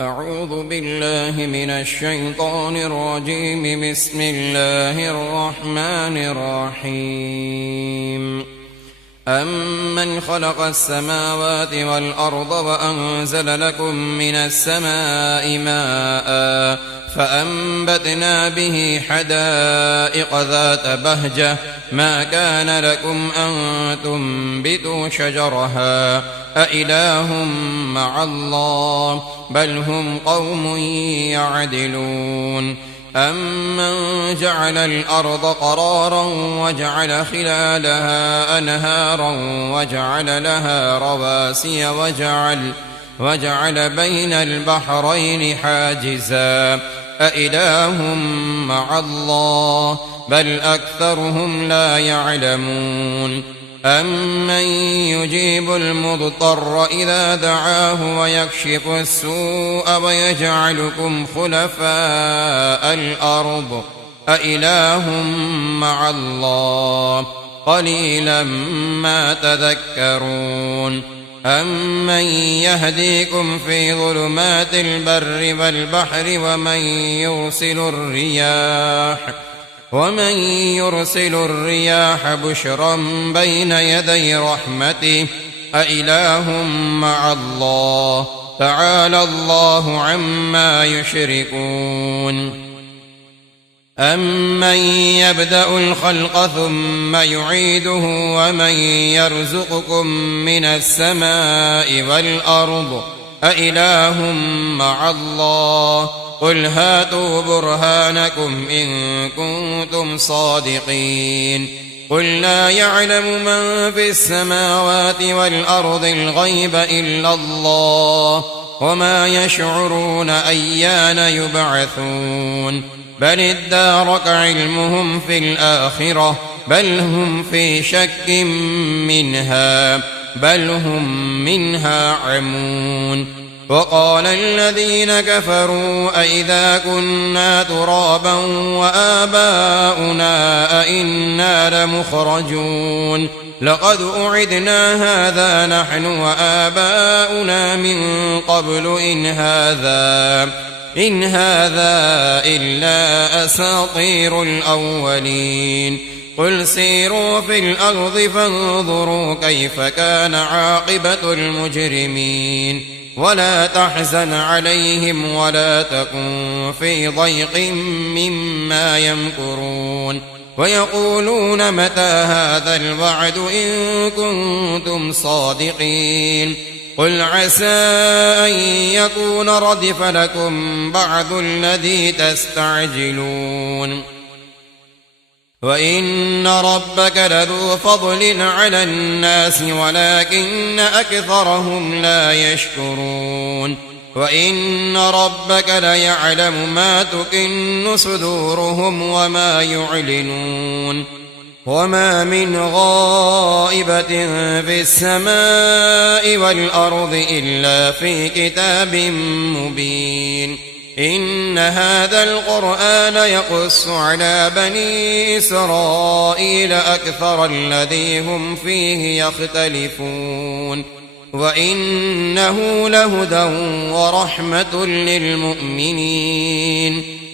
أعوذ بالله من الشيطان الرجيم. بسم الله الرحمن الرحيم. أمن خلق السماوات والأرض وأنزل لكم من السماء ماء فأنبتنا به حدائق ذات بهجة ما كان لكم أن تنبتوا شجرها أإله مع الله بل هم قوم يعدلون. أمن جعل الأرض قرارا وجعل خلالها أنهارا وجعل لها رواسي وجعل بين البحرين حاجزا أإله مع الله بل أكثرهم لا يعلمون. أمن يجيب المضطر إذا دعاه ويكشف السوء ويجعلكم خلفاء الأرض أإله مع الله قليلا ما تذكرون. أمن يهديكم في ظلمات البر والبحر ومن يرسل الرياح بشرا بين يدي رحمته أإله مع الله تعالى الله عما يشركون. أمن يبدأ الخلق ثم يعيده ومن يرزقكم من السماء والأرض أإله مع الله قل هاتوا برهانكم إن كنتم صادقين. قل لا يعلم من في السماوات والأرض الغيب إلا الله وما يشعرون أيان يبعثون بل ادارك علمهم في الآخرة بل هم في شك منها بل هم منها عمون. وقال الذين كفروا أئذا كنا ترابا وآباؤنا أئنا لمخرجون لقد أعدنا هذا نحن وآباؤنا من قبل إن هذا إلا أساطير الأولين. قل سيروا في الأرض فانظروا كيف كان عاقبة المجرمين ولا تحزن عليهم ولا تكن في ضيق مما يمكرون. ويقولون متى هذا الوعد إن كنتم صادقين. قل عسى أن يكون ردف لكم بعض الذي تستعجلون وإن ربك لذو فضل على الناس ولكن أكثرهم لا يشكرون. وإن ربك ليعلم ما تكن صدورهم وما يعلنون. وما من غائبة في السماء والأرض إلا في كتاب مبين. إن هذا القرآن يقص على بني إسرائيل أكثر الذي هم فيه يختلفون وإنه لهدى ورحمة للمؤمنين.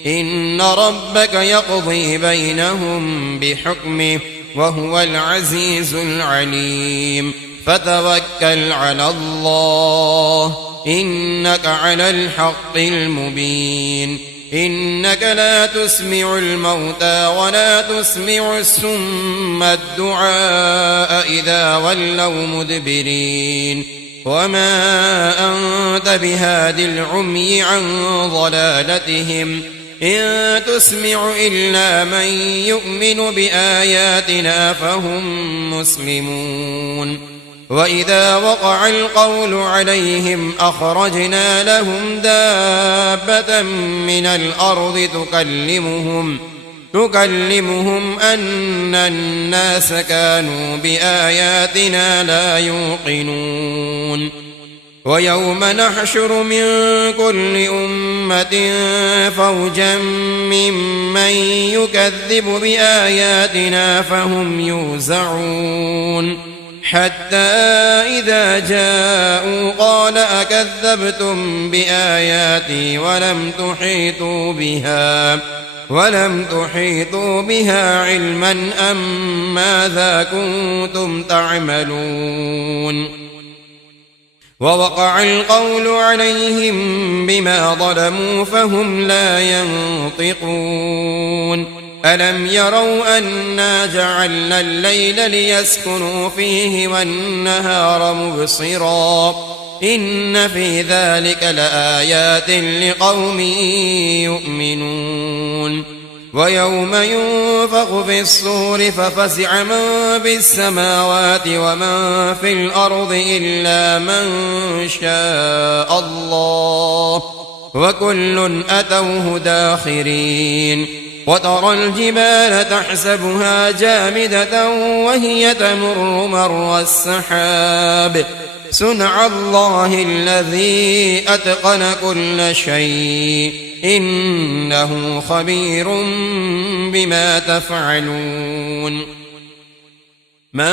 إن ربك يقضي بينهم بحكمه وهو العزيز العليم. فتوكل على الله إنك على الحق المبين. إنك لا تسمع الموتى ولا تسمع السم الدعاء إذا ولوا مدبرين. وما أنت بهاد العمي عن ضلالتهم إن تسمع إلا من يؤمن بآياتنا فهم مسلمون. وإذا وقع القول عليهم أخرجنا لهم دابة من الأرض تكلمهم أن الناس كانوا بآياتنا لا يوقنون. ويوم نحشر من كل أمة فوجا ممن يكذب بآياتنا فهم يوزعون. حتى إذا جاءوا قال أكذبتم بآياتي ولم تحيطوا بها علما أم ماذا كنتم تعملون ووقع القول عليهم بما ظلموا فهم لا ينطقون ألم يروا أنا جعلنا الليل ليسكنوا فيه والنهار مبصرا إن في ذلك لآيات لقوم يؤمنون ويوم ينفخ في الصور ففزع من في السماوات ومن في الأرض إلا من شاء الله وكل أتوه داخرين وترى الجبال تحسبها جامدة وهي تمر مر السحاب صنع الله الذي أتقن كل شيء إنه خبير بما تفعلون من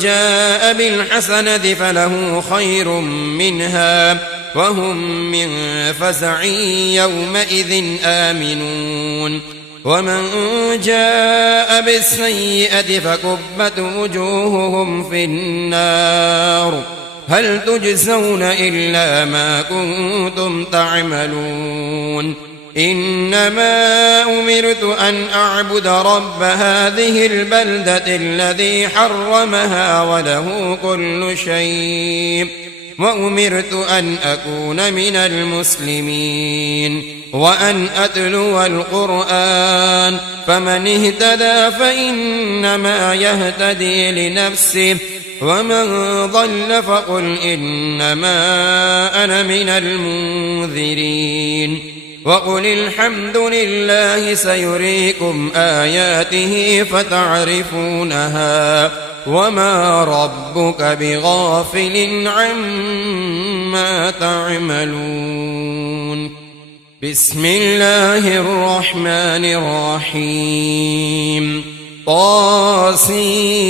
جاء بالحسنة فله خير منها وهم من فزع يومئذ آمنون ومن جاء بالسيئة فكبت وجوههم في النار هل تجزون إلا ما كنتم تعملون إنما أمرت أن أعبد رب هذه البلدة الذي حرمها وله كل شيء وأمرت أن أكون من المسلمين وأن أتلو القرآن فمن اهتدى فإنما يهتدي لنفسه ومن ضل فقل إنما أنا من المنذرين وقل الحمد لله سيريكم آياته فتعرفونها وما ربك بغافل عما تعملون بسم الله الرحمن الرحيم طاسيم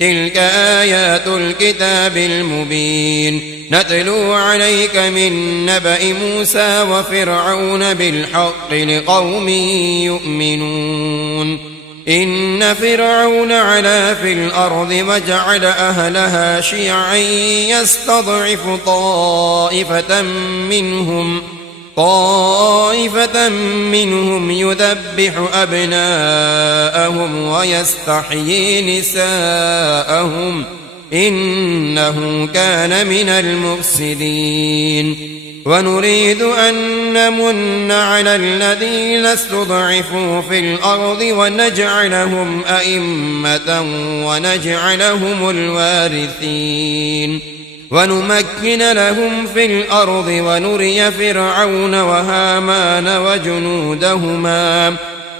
تلك آيات الكتاب المبين نتلو عليك من نبأ موسى وفرعون بالحق لقوم يؤمنون إن فرعون علا في الأرض وجعل أهلها شيعا يستضعف طائفة منهم يذبح أبناءهم ويستحيي نساءهم إنه كان من المفسدين ونريد أن نمن على الذين استضعفوا في الأرض ونجعلهم أئمة ونجعلهم الوارثين ونمكن لهم في الأرض ونري فرعون وهامان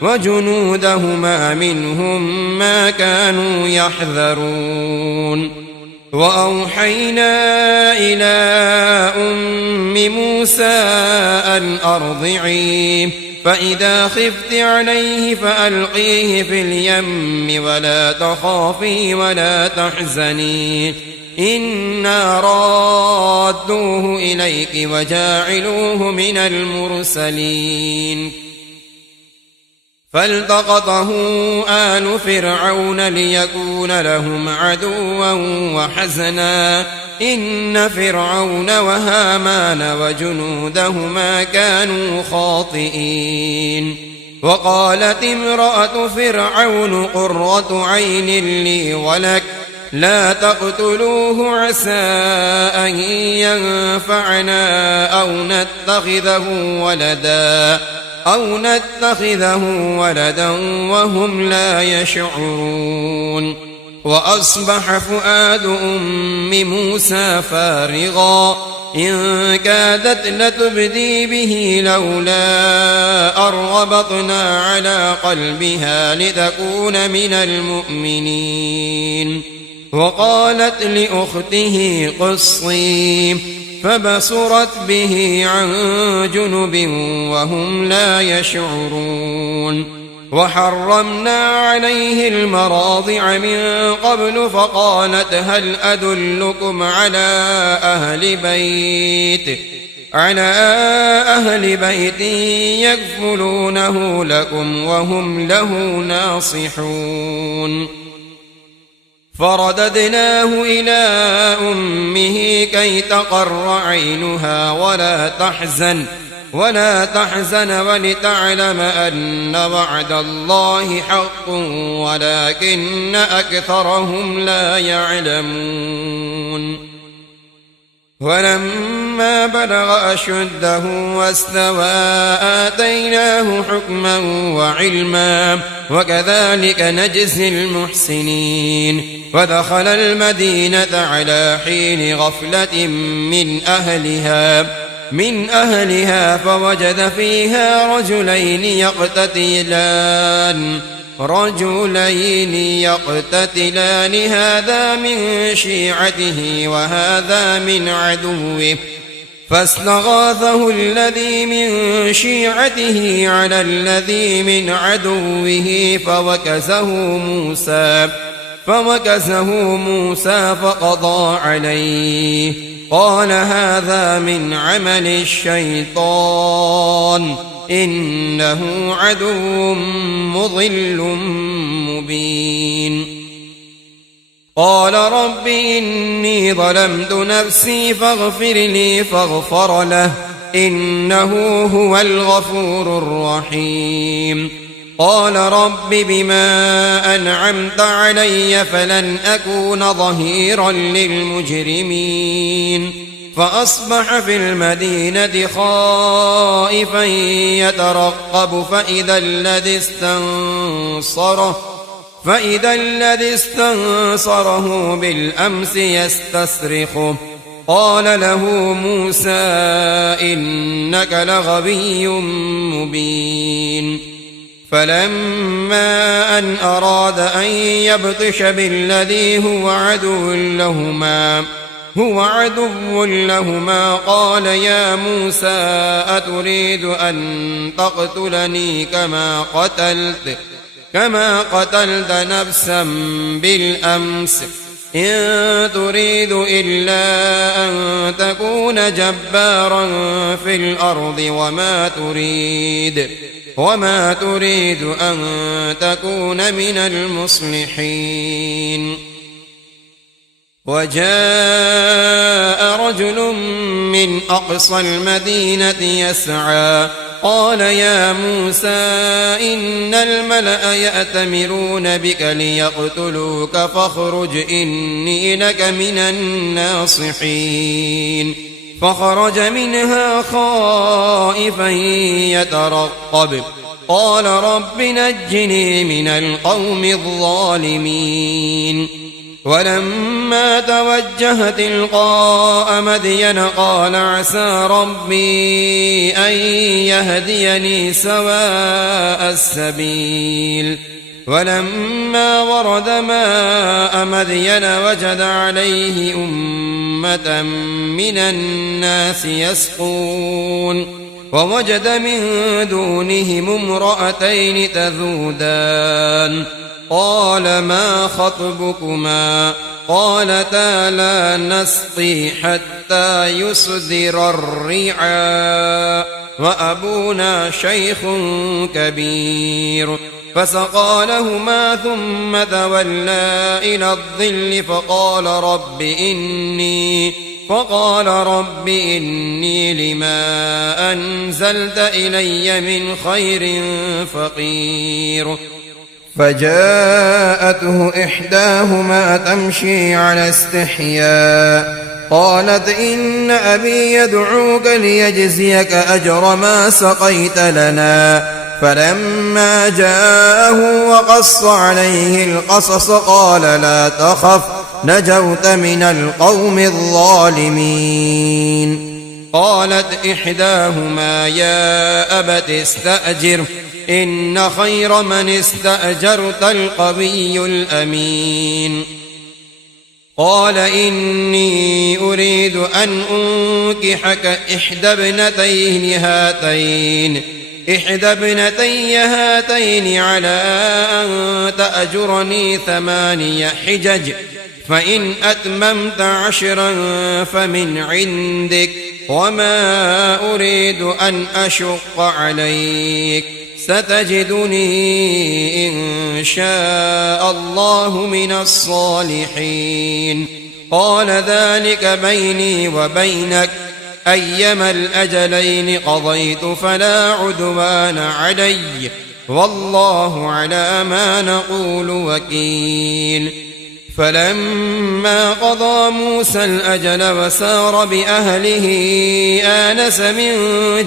وجنودهما منهم ما كانوا يحذرون وأوحينا إلى أم موسى أن أرضعيه فإذا خفت عليه فألقيه في اليم ولا تخافي ولا تحزني إنا رادوه إليك وجاعلوه من المرسلين فالتقطه آل فرعون ليكون لهم عدوا وحزنا إن فرعون وهامان وجنودهما كانوا خاطئين وقالت امرأة فرعون قرة عين لي ولك لا تقتلوه عسى أن ينفعنا أو نتخذه ولدا وهم لا يشعرون وأصبح فؤاد أم موسى فارغا إن كادت لتبدي به لولا أن ربطنا على قلبها لتكون من المؤمنين وقالت لأخته قصي فبصرت به عن جنب وهم لا يشعرون وحرمنا عليه المراضع من قبل فقالت هل أدلكم على أهل بيت يكفلونه لكم وهم له ناصحون فرددناه إلى أمه كي تقر عينها ولا تحزن ولتعلم أن وعد الله حق ولكن أكثرهم لا يعلمون ولما بلغ أشده واستوى آتيناه حكما وعلما وكذلك نجزي المحسنين ودخل المدينة على حين غفلة من أهلها فوجد فيها رجلين يقتتلان هذا من شيعته وهذا من عدوه فاستغاثه الذي من شيعته على الذي من عدوه فوكزه موسى فقضى عليه قال هذا من عمل الشيطان إنه عدو مضل مبين قال رب إني ظلمت نفسي فاغفر لي فاغفر له إنه هو الغفور الرحيم قال رب بما أنعمت علي فلن أكون ظهيرا للمجرمين فأصبح في المدينة خائفا يترقب فإذا الذي استنصره بالأمس يستصرخه قال له موسى إنك لغوي مبين فلما أن أراد أن يبطش بالذي هو عدو لهما قال يا موسى أتريد أن تقتلني كما قتلت نفسا بالأمس إن تريد إلا أن تكون جبارا في الأرض وما تريد أن تكون من المصلحين وجاء رجل من أقصى المدينة يسعى قال يا موسى إن الملأ يأتمرون بك ليقتلوك فاخرج إني لك من الناصحين فخرج منها خائفا يترقب قال رب نجني من القوم الظالمين ولما توجه تلقاء مدين قال عسى ربي أن يهديني سواء السبيل ولما ورد ماء مدين وجد عليه أمة من الناس يسقون ووجد من دونهم امرأتين تذودان قال ما خطبكما قالتا لا نسقي حتى يصدر الرعاء وأبونا شيخ كبير فسقى لهما ثم تولى إلى الظل فقال رب إني لما أنزلت إلي من خير فقير فجاءته إحداهما تمشي على استحياء قالت إن أبي يدعوك ليجزيك أجر ما سقيت لنا فلما جاءه وقص عليه القصص قال لا تخف نجوت من القوم الظالمين قالت إحداهما يا أبت استأجر إن خير من استأجرت القوي الأمين قال إني أريد أن أنكحك إحدى ابنتين هاتين إحدى ابنتي هاتين على أن تأجرني 8 حجج فإن أتممت 10 فمن عندك وما أريد أن أشق عليك ستجدني إن شاء الله من الصالحين قال ذلك بيني وبينك أيما الأجلين قضيت فلا عدوان علي والله على ما نقول وكيل فلما قضى موسى الأجل وسار بأهله آنس من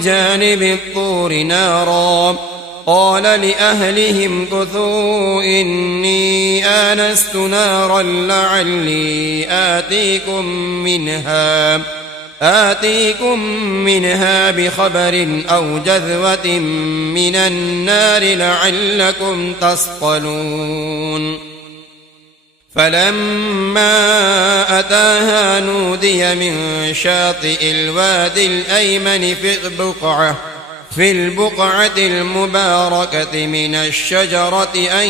جانب الطور نارا قال لأهلهم كثوا إني آنست نارا لعلي آتيكم منها بخبر أو جذوة من النار لعلكم تصطلون فلما أتاها نودي من شاطئ الوادي الأيمن في البقعة المباركة من الشجرة أن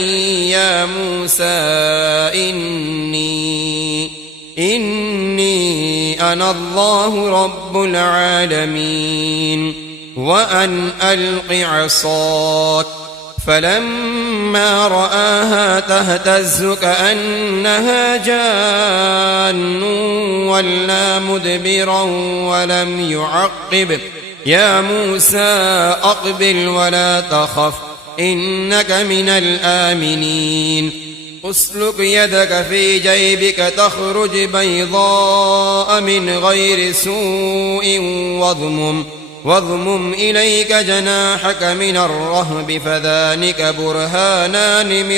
يا موسى إني أنا الله رب العالمين وأن ألق عصاك فلما رآها تهتز كأنها جان ولا مدبرا ولم يعقب يا موسى أقبل ولا تخف إنك من الآمنين اسلك يدك في جيبك تخرج بيضاء من غير سوء واضمم إليك جناحك من الرهب فذلك برهانان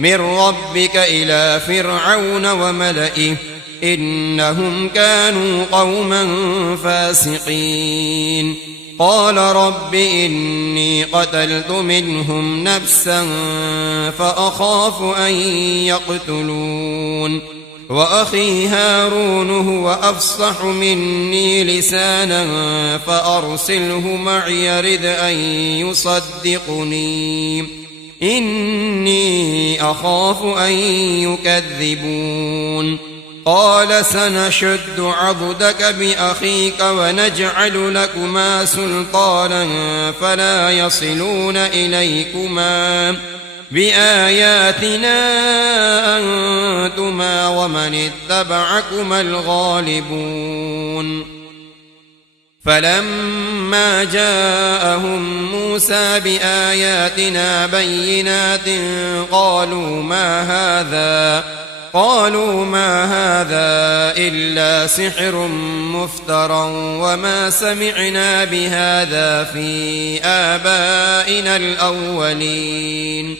من ربك إلى فرعون وملئه إنهم كانوا قوما فاسقين قال رب إني قتلت منهم نفسا فأخاف أن يقتلون وأخي هارون هو أفصح مني لسانا فأرسله معي يرد أن يصدقني إني أخاف أن يكذبون قال سنشد عضدك بأخيك ونجعل لكما سلطانا فلا يصلون إليكما بآياتنا أنتما ومن اتبعكما الغالبون فلما جاءهم موسى بآياتنا بينات قالوا ما هذا إلا سحر مفترى وما سمعنا بهذا في آبائنا الأولين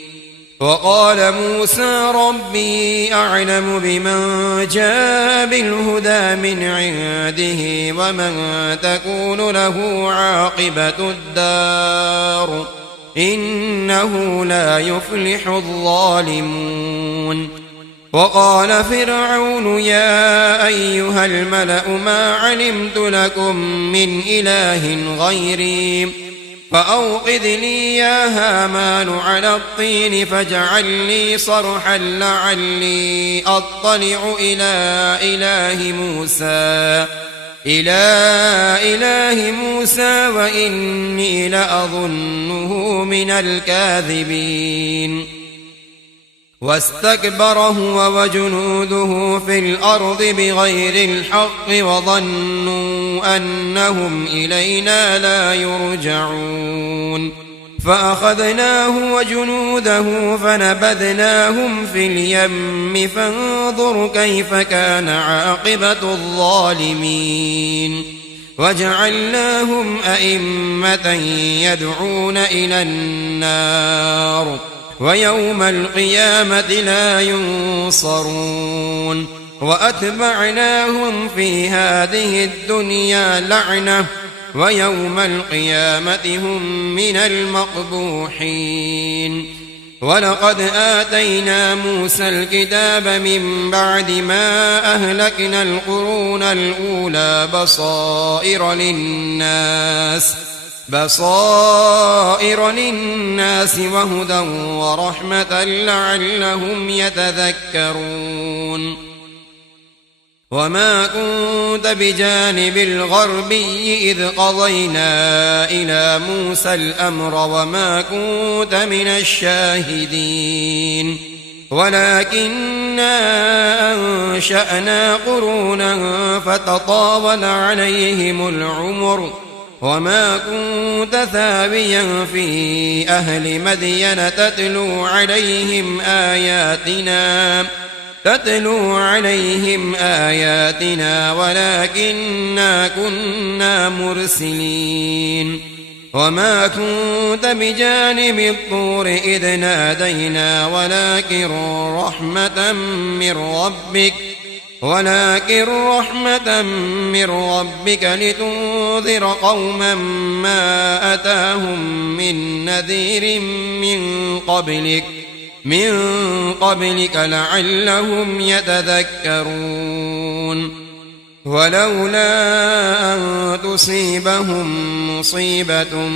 وقال موسى ربي أعلم بمن جاء بالهدى من عنده ومن تكون له عاقبة الدار إنه لا يفلح الظالمون وقال فرعون يا أيها الملأ ما علمت لكم من إله غيري فأوقد لي يا هامان على الطين فاجعل لي صرحا لعلي أطلع إلى إله موسى وإني لأظنه من الكاذبين واستكبر هو وجنوده في الأرض بغير الحق وظنوا أنهم إلينا لا يرجعون فأخذناه وجنوده فنبذناهم في اليم فانظر كيف كان عاقبة الظالمين وجعلناهم أئمة يدعون إلى النار ويوم القيامة لا ينصرون وأتبعناهم في هذه الدنيا لعنة ويوم القيامة هم من المقبوحين ولقد آتينا موسى الكتاب من بعد ما أهلكنا القرون الأولى بصائر للناس بصائر للناس وهدى ورحمة لعلهم يتذكرون وما كنت بجانب الغربي إذ قضينا إلى موسى الأمر وما كنت من الشاهدين ولكننا أنشأنا قرونا فتطاول عليهم العمر وما كنت ثاويا في أهل مدين تتلو عليهم آياتنا ولكننا كنا مرسلين وما كنت بجانب الطور إذ نادينا ولكن رحمة من ربك لتنذر قوما ما أتاهم من نذير من قبلك لعلهم يتذكرون ولولا أن تصيبهم مصيبة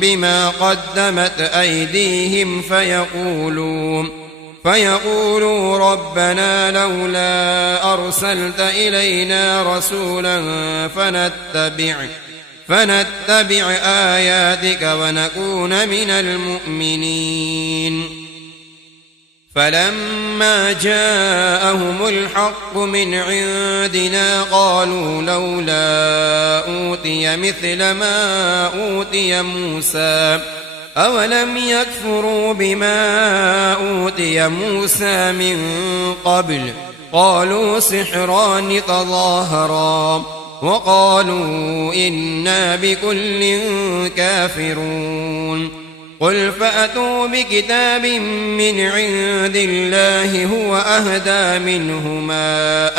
بما قدمت أيديهم فيقولوا ربنا لولا أرسلت إلينا رسولا فنتبع آياتك ونكون من المؤمنين فلما جاءهم الحق من عندنا قالوا لولا أوتي مثل ما أوتي موسى أولم يكفروا بما أوتي موسى من قبل قالوا سحران تظاهرا وقالوا إنا بكل كافرون قل فأتوا بكتاب من عند الله هو أهدى منهما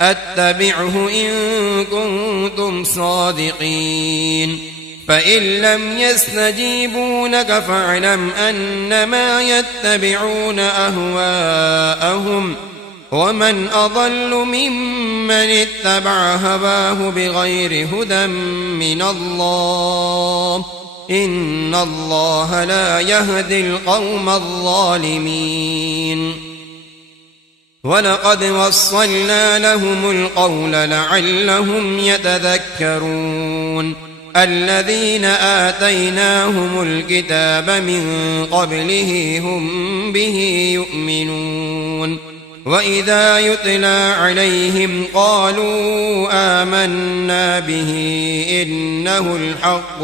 أتبعه إن كنتم صادقين فإن لم يستجيبوا لك فاعلم أنما يتبعون أهواءهم ومن أضل ممن اتبع هواه بغير هدى من الله إن الله لا يهدي القوم الظالمين ولقد وصلنا لهم القول لعلهم يتذكرون الذين آتيناهم الكتاب من قبله هم به يؤمنون وإذا يتلى عليهم قالوا آمنا به إنه الحق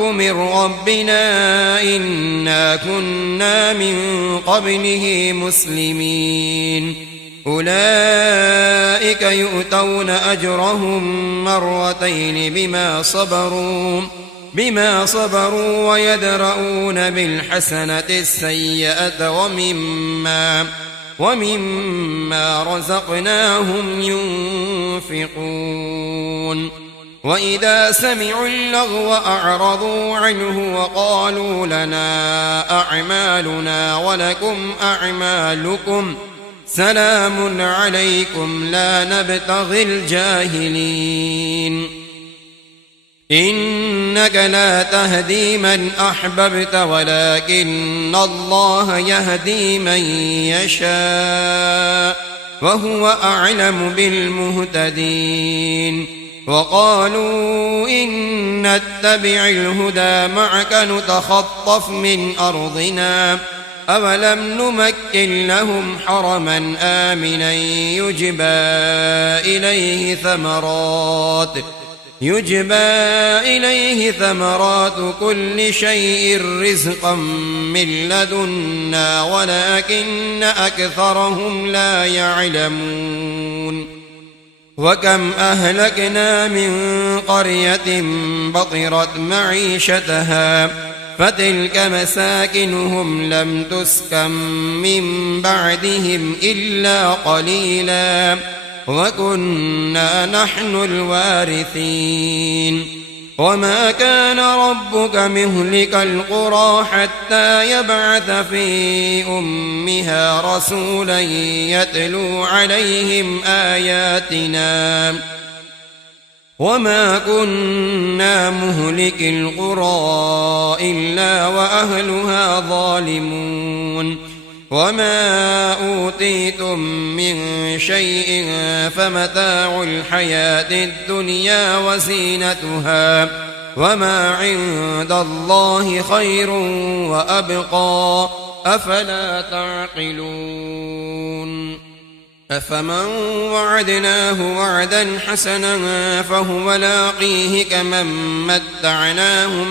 من ربنا إنا كنا من قبله مسلمين أولئك يؤتون أجرهم مرتين بما صبروا ويدرؤون بالحسنة السيئة ومما رزقناهم ينفقون وإذا سمعوا اللغو أعرضوا عنه وقالوا لنا أعمالنا ولكم أعمالكم سلام عليكم لا نبتغي الجاهلين إنك لا تهدي من أحببت ولكن الله يهدي من يشاء وهو أعلم بالمهتدين وقالوا إن نتبع الهدى معك نتخطف من أرضنا أولم نمكن لهم حرما آمنا يجبى إليه ثمرات كل شيء رزقا من لدنا ولكن أكثرهم لا يعلمون وكم أهلكنا من قرية بطرت معيشتها فتلك مساكنهم لم تسكن من بعدهم إلا قليلا وكنا نحن الوارثين وما كان ربك مهلك القرى حتى يبعث في أمها رسولا يتلو عليهم آياتنا وما كنا مهلك القرى إلا وأهلها ظالمون وما أوتيتم من شيء فمتاع الحياة الدنيا وزينتها وما عند الله خير وأبقى أفلا تعقلون أفمن وعدناه وعدا حسنا فهو لاقيه كمن متعناه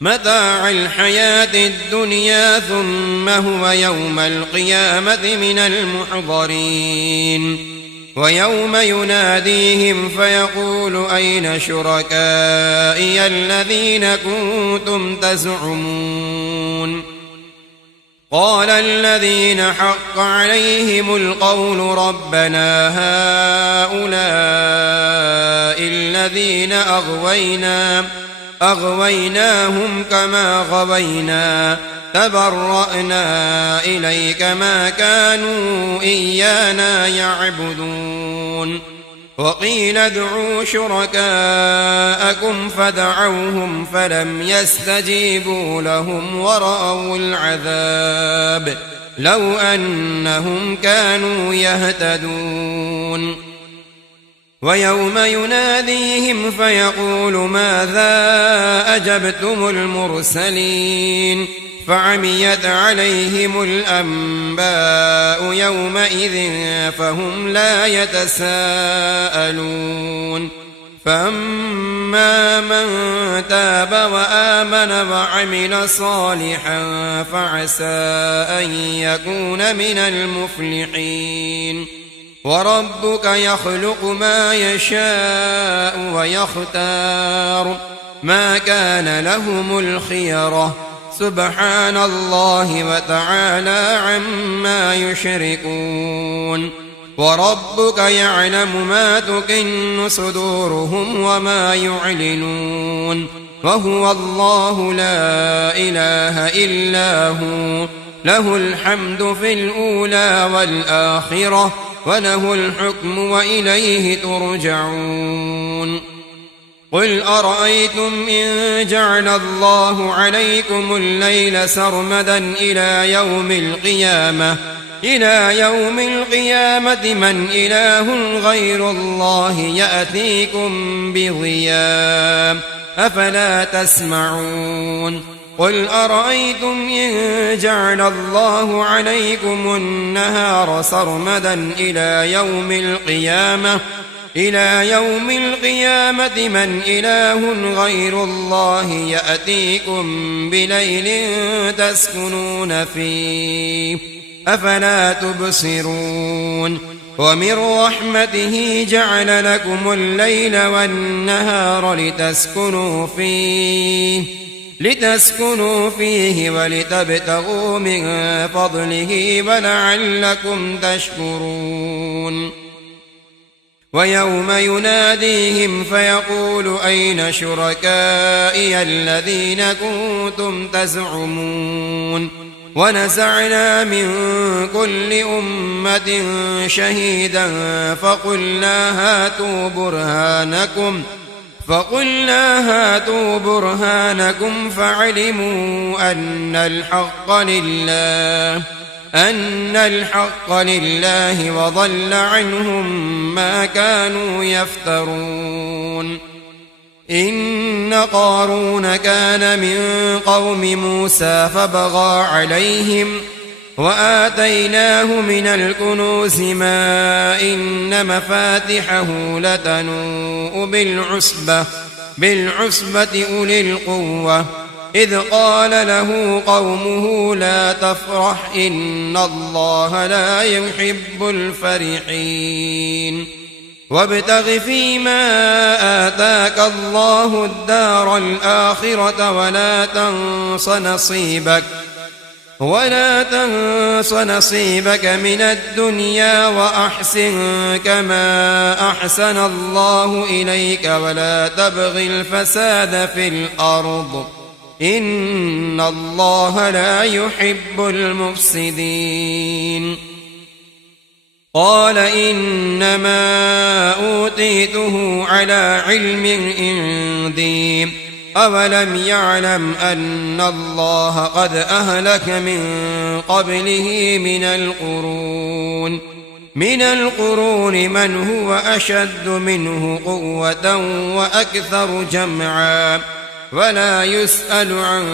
متاع الحياة الدنيا ثم هو يوم القيامة من المحضرين ويوم يناديهم فيقول أين شركائي الذين كنتم تزعمون قال الذين حق عليهم القول ربنا هؤلاء الذين أغويناهم كما غوينا تبرأنا إليك ما كانوا إيانا يعبدون وقيل ادعوا شركاءكم فدعوهم فلم يستجيبوا لهم ورأوا العذاب لو أنهم كانوا يهتدون ويوم يناديهم فيقول ماذا أجبتم المرسلين فعميت عليهم الأنباء يومئذ فهم لا يتساءلون فأما من تاب وآمن وعمل صالحا فعسى أن يكون من المفلحين وربك يخلق ما يشاء ويختار ما كان لهم الخيرة سبحان الله وتعالى عما يشركون وربك يعلم ما تكن صدورهم وما يعلنون وهو الله لا إله إلا هو له الحمد في الأولى والآخرة وله الحكم وإليه ترجعون قل أرأيتم إن جعل الله عليكم الليل سرمدا إلى يوم القيامة من إله غير الله يأتيكم بضياء أفلا تسمعون قل أرأيتم إن جعل الله عليكم النهار سرمدا إلى يوم القيامة من إله غير الله يأتيكم بليل تسكنون فيه أفلا تبصرون ومن رحمته جعل لكم الليل والنهار لتسكنوا فيه ولتبتغوا من فضله ولعلكم تشكرون ويوم يناديهم فيقول أين شركائي الذين كنتم تزعمون ونزعنا من كل أمة شهيدا فقلنا هاتوا برهانكم فعلموا أن الحق لله وضل عنهم ما كانوا يفترون إن قارون كان من قوم موسى فبغى عليهم وآتيناه من الكنوز ما إن مفاتحه لتنوء بالعصبة أولي القوة إذ قال له قومه لا تفرح إن الله لا يحب الفرحين وابتغ فيما آتاك الله الدار الآخرة ولا تنس نصيبك من الدنيا وأحسن كما أحسن الله إليك ولا تبغ الفساد في الأرض إن الله لا يحب المفسدين قال إنما أوتيته على علم عندي أولم يعلم أن الله قد أهلك من قبله من القرون من هو أشد منه قوة وأكثر جمعا ولا يسأل عن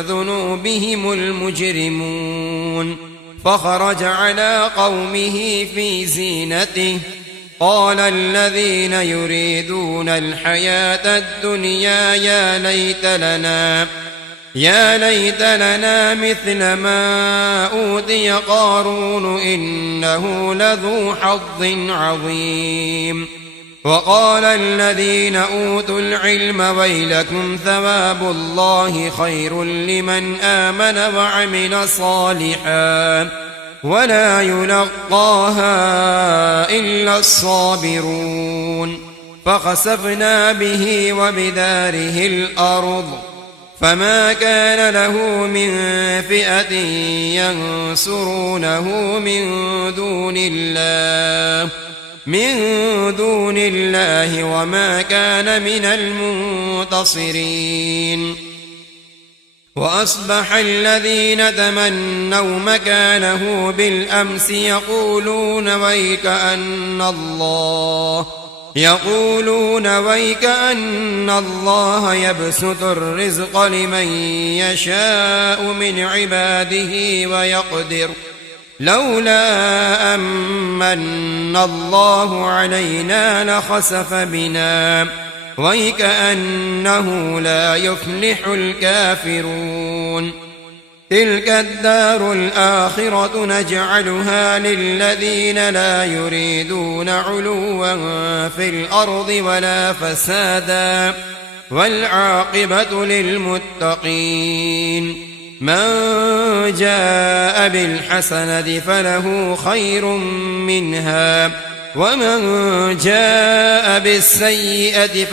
ذنوبهم المجرمون فخرج على قومه في زينته قال الذين يريدون الحياة الدنيا يا ليت لنا مثل ما أوتي قارون إنه لذو حظ عظيم وقال الذين أوتوا العلم ويلكم ثواب الله خير لمن آمن وعمل صالحا ولا يلقاها إلا الصابرون فخسفنا به وبداره الأرض فما كان له من فئة ينصرونه من دون الله وما كان من المنتصرين وأصبح الذين تمنوا مكانه بالأمس يقولون ويك أن الله يبسط الرزق لمن يشاء من عباده ويقدر لولا أمن الله علينا لخسف بنا ويكأنه لا يفلح الكافرون تلك الدار الآخرة نجعلها للذين لا يريدون علوا في الأرض ولا فسادا والعاقبة للمتقين من جاء بالحسنة فله خير منها ومن جاء بالسيئة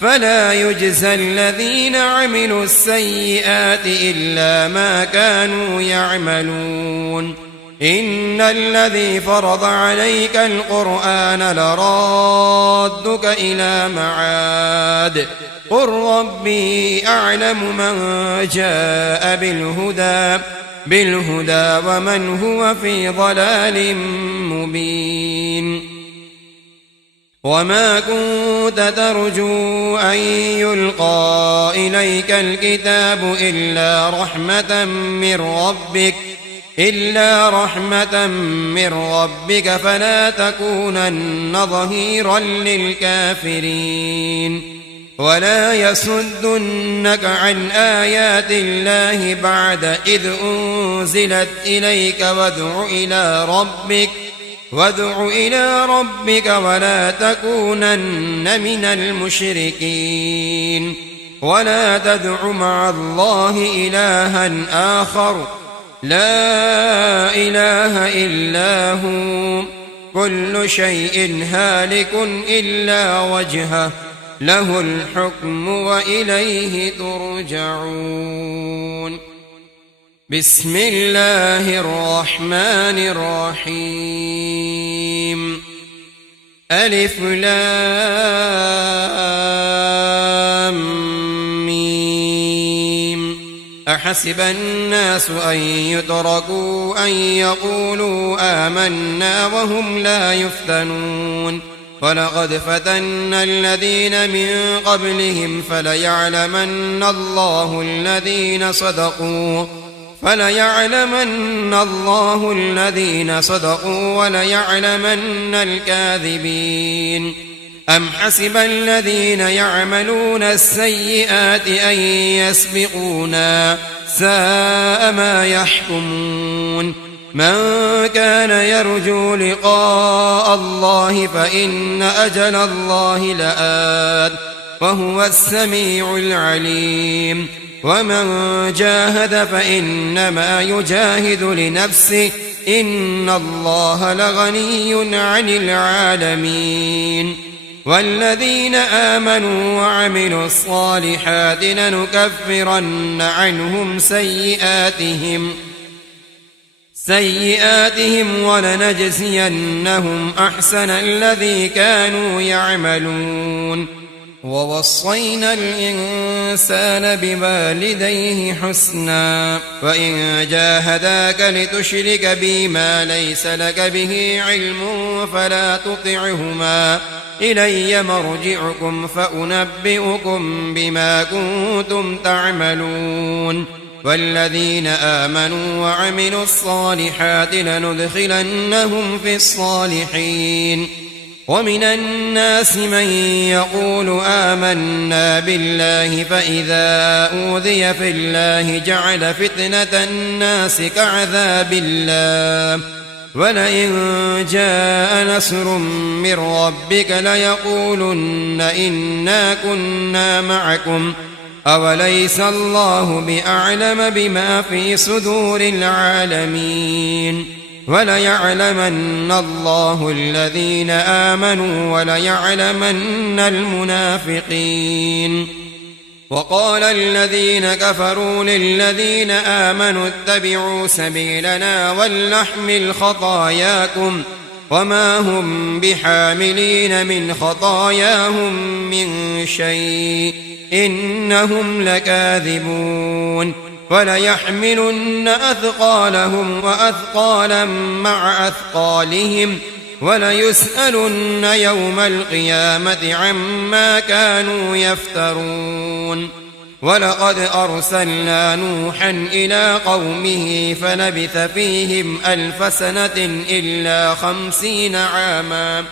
فلا يجزى الذين عملوا السيئات إلا ما كانوا يعملون إن الذي فرض عليك القرآن لرادك إلى معاد قل ربي أعلم من جاء بالهدى ومن هو في ضلال مبين وما كنت ترجو أن يلقى إليك الكتاب إلا رحمة من ربك فلا تكونن ظهيرا للكافرين ولا يصدنك عن آيات الله بعد إذ أنزلت إليك وادع إلى ربك ولا تكونن من المشركين ولا تدع مع الله إلها آخر لا إله إلا هو كل شيء هالك إلا وجهه له الحكم وإليه ترجعون بسم الله الرحمن الرحيم ألف لام ميم أحسب الناس أن يتركوا أن يقولوا آمنا وهم لا يفتنون ولقد فتنا الذين من قبلهم فليعلمن الله الذين صدقوا وليعلمن الكاذبين أم حسب الذين يعملون السيئات أن يسبقونا ساء ما يحكمون من كان يرجو لقاء الله فإن أجل الله لآت وهو السميع العليم ومن جاهد فإنما يجاهد لنفسه إن الله لغني عن العالمين والذين آمنوا وعملوا الصالحات لنكفرن عنهم سيئاتهم ولنجزينهم أحسن الذي كانوا يعملون ووصينا الإنسان بوالديه حسنا وإن جاهداك لتشرك بي ما ليس لك به علم فلا تطعهما إلي مرجعكم فأنبئكم بما كنتم تعملون والذين آمنوا وعملوا الصالحات لندخلنهم في الصالحين ومن الناس من يقول آمنا بالله فإذا أوذي في الله جعل فتنة الناس كعذاب الله ولئن جاء نصر من ربك ليقولن إنا كنا معكم أوليس الله بأعلم بما في صدور العالمين وليعلمن الله الذين آمنوا وليعلمن المنافقين وقال الذين كفروا للذين آمنوا اتبعوا سبيلنا ولنحمل خطاياكم وما هم بحاملين من خطاياهم من شيء إنهم لكاذبون وليحملن أثقالهم وأثقالا مع أثقالهم وليسألن يوم القيامة عما كانوا يفترون ولقد أرسلنا نوحا إلى قومه فلبث فيهم 1000 سنة إلا 50 عاما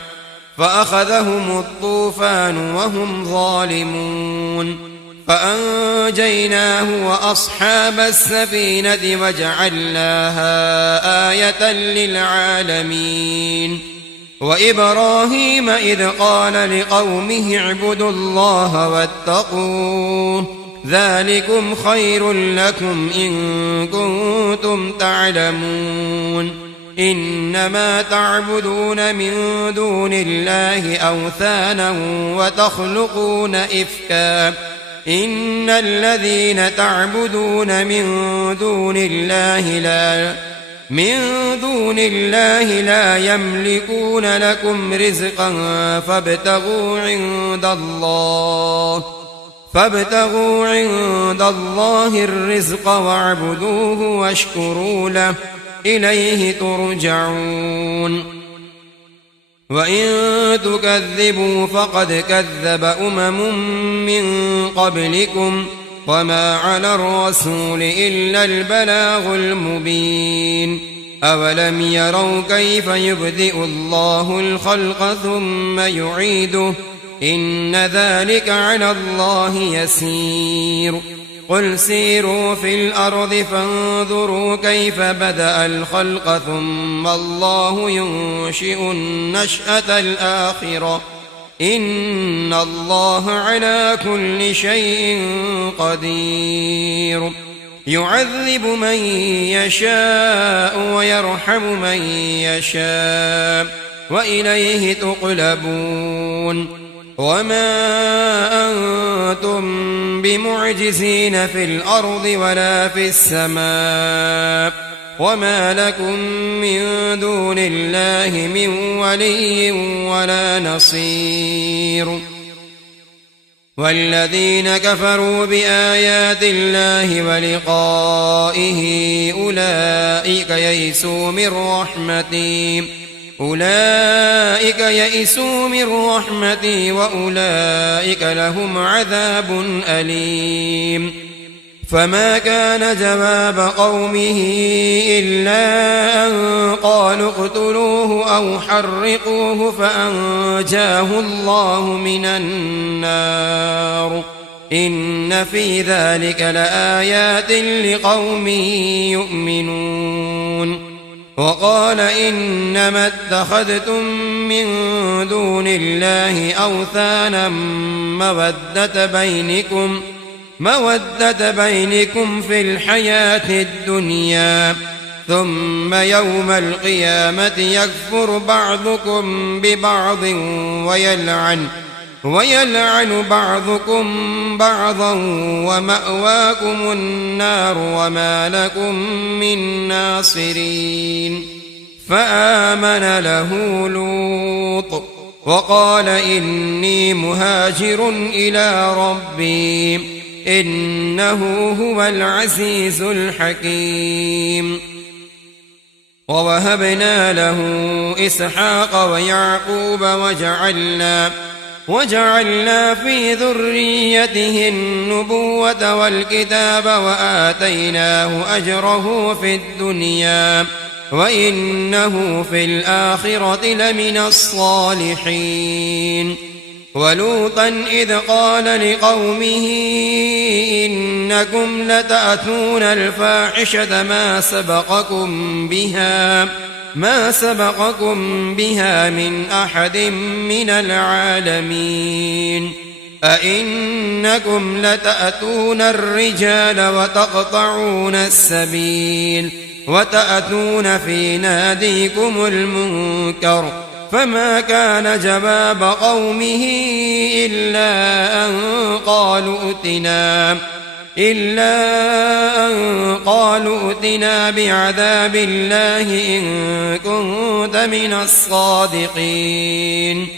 فأخذهم الطوفان وهم ظالمون فأنجيناه وأصحاب السفينة وجعلناها آية للعالمين وإبراهيم إذ قال لقومه اعبدوا الله واتقوه ذلكم خير لكم إن كنتم تعلمون إنما تعبدون من دون الله أوثانا وتخلقون إفكا إن الذين تعبدون من دون الله لا يملكون لكم رزقا فابتغوا عند الله الرزق واعبدوه واشكروا له إليه ترجعون وإن تكذبوا فقد كذب من قبلكم وما على الرسول إلا البلاغ المبين أولم يروا كيف يبدئ الله الخلق ثم يعيده إن ذلك على الله يسير قل سيروا في الأرض فانظروا كيف بدأ الخلق ثم الله ينشئ النشأة الآخرة إن الله على كل شيء قدير يعذب من يشاء ويرحم من يشاء وإليه تقلبون وما أنتم بمعجزين في الأرض ولا في السماء وما لكم من دون الله من ولي ولا نصير والذين كفروا بآيات الله ولقائه أولئك يئسوا من رحمتي وأولئك لهم عذاب أليم فما كان جواب قومه إلا أن قالوا اقتلوه أو حرقوه فأنجاه الله من النار إن في ذلك لآيات لقوم يؤمنون وقال إنما اتخذتم من دون الله أوثانا مودة بينكم في الحياة الدنيا ثم يوم القيامة يكفر بعضكم ببعض ويلعن بعضكم بعضا ومأواكم النار وما لكم من ناصرين. فآمن له لوط وقال إني مهاجر إلى ربي إنه هو العزيز الحكيم. ووهبنا له إسحاق ويعقوب وجعلنا في ذريته النبوة والكتاب وآتيناه أجره في الدنيا وإنه في الآخرة لمن الصالحين. ولوطا إذ قال لقومه إنكم لتأتون الفاحشة ما سبقكم بها من أحد من العالمين. أئنكم لتأتون الرجال وتقطعون السبيل وتأتون في ناديكم المنكر. فما كان جواب قومه إلا أن قالوا ائتنا بعذاب الله إن كنت من الصادقين.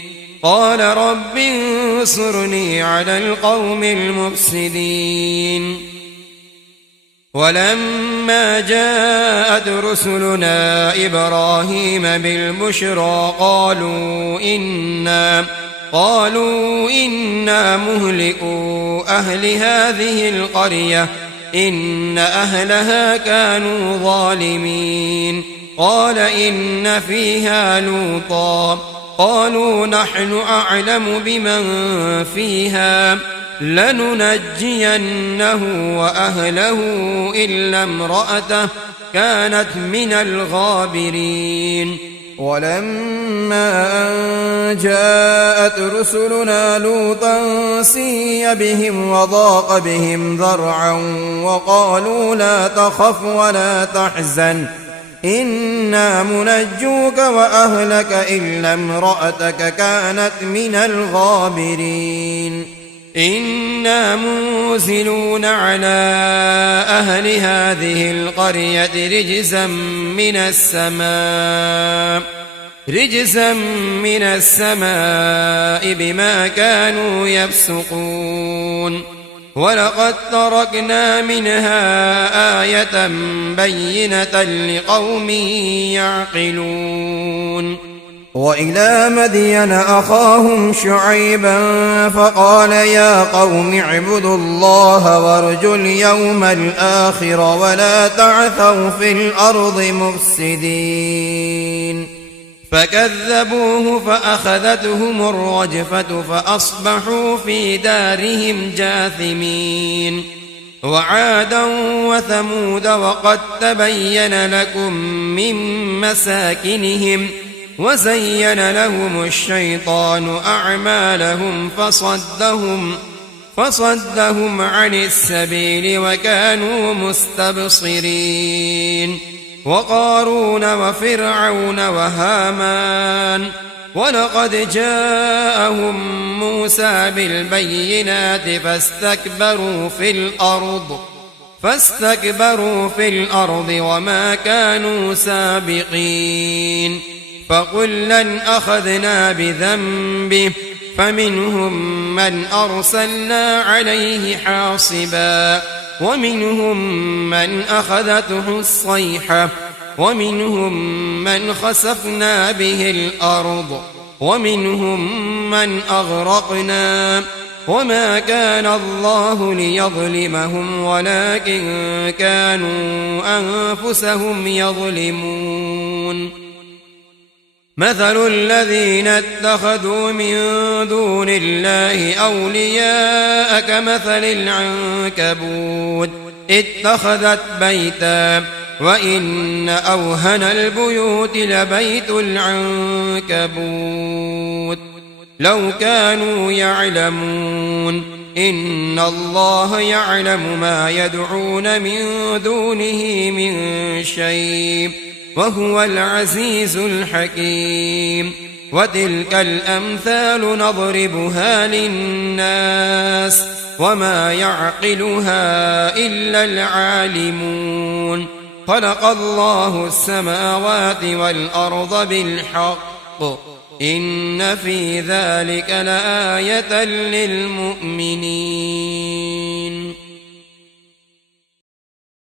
قال رب انصرني على القوم المفسدين. ولما جاءت رسلنا إبراهيم بالبشرى قالوا إنا مهلكو أهل هذه القرية إن أهلها كانوا ظالمين. قال إن فيها لوطا قالوا نحن أعلم بمن فيها لننجينه وأهله إلا امرأته كانت من الغابرين. ولما أن جاءت رسلنا لوطا سيء بهم وضاق بهم ذرعا وقالوا لا تخف ولا تحزن إنا منجوك وأهلك إلا امرأتك كانت من الغابرين. إنا منزلون على أهل هذه القرية رجزا من السماء بما كانوا يفسقون. ولقد تركنا منها آية بينة لقوم يعقلون. وإلى مدين أخاهم شعيبا فقال يا قوم اعبدوا الله وارجوا اليوم الآخر ولا تعثوا في الأرض مفسدين. فكذبوه فأخذتهم الرجفة فأصبحوا في دارهم جاثمين. وعادا وثمود وقد تبين لكم من مساكنهم وزين لهم الشيطان أعمالهم فصدهم عن السبيل وكانوا مستبصرين. وقارون وفرعون وهامان ولقد جاءهم موسى بالبينات فاستكبروا في الأرض وما كانوا سابقين. فكلا أخذنا بذنبه فمنهم من أرسلنا عليه حاصبا ومنهم من أخذته الصيحة ومنهم من خسفنا به الأرض ومنهم من أغرقنا. وما كان الله ليظلمهم ولكن كانوا أنفسهم يظلمون. مثل الذين اتخذوا من دون الله أولياء كمثل العنكبوت اتخذت بيتا وإن أوهن البيوت لبيت العنكبوت لو كانوا يعلمون إن الله يعلم ما يدعون من دونه من شيء وهو العزيز الحكيم. وتلك الأمثال نضربها للناس وما يعقلها إلا العالمون خلق الله السماوات والأرض بالحق إن في ذلك لآية للمؤمنين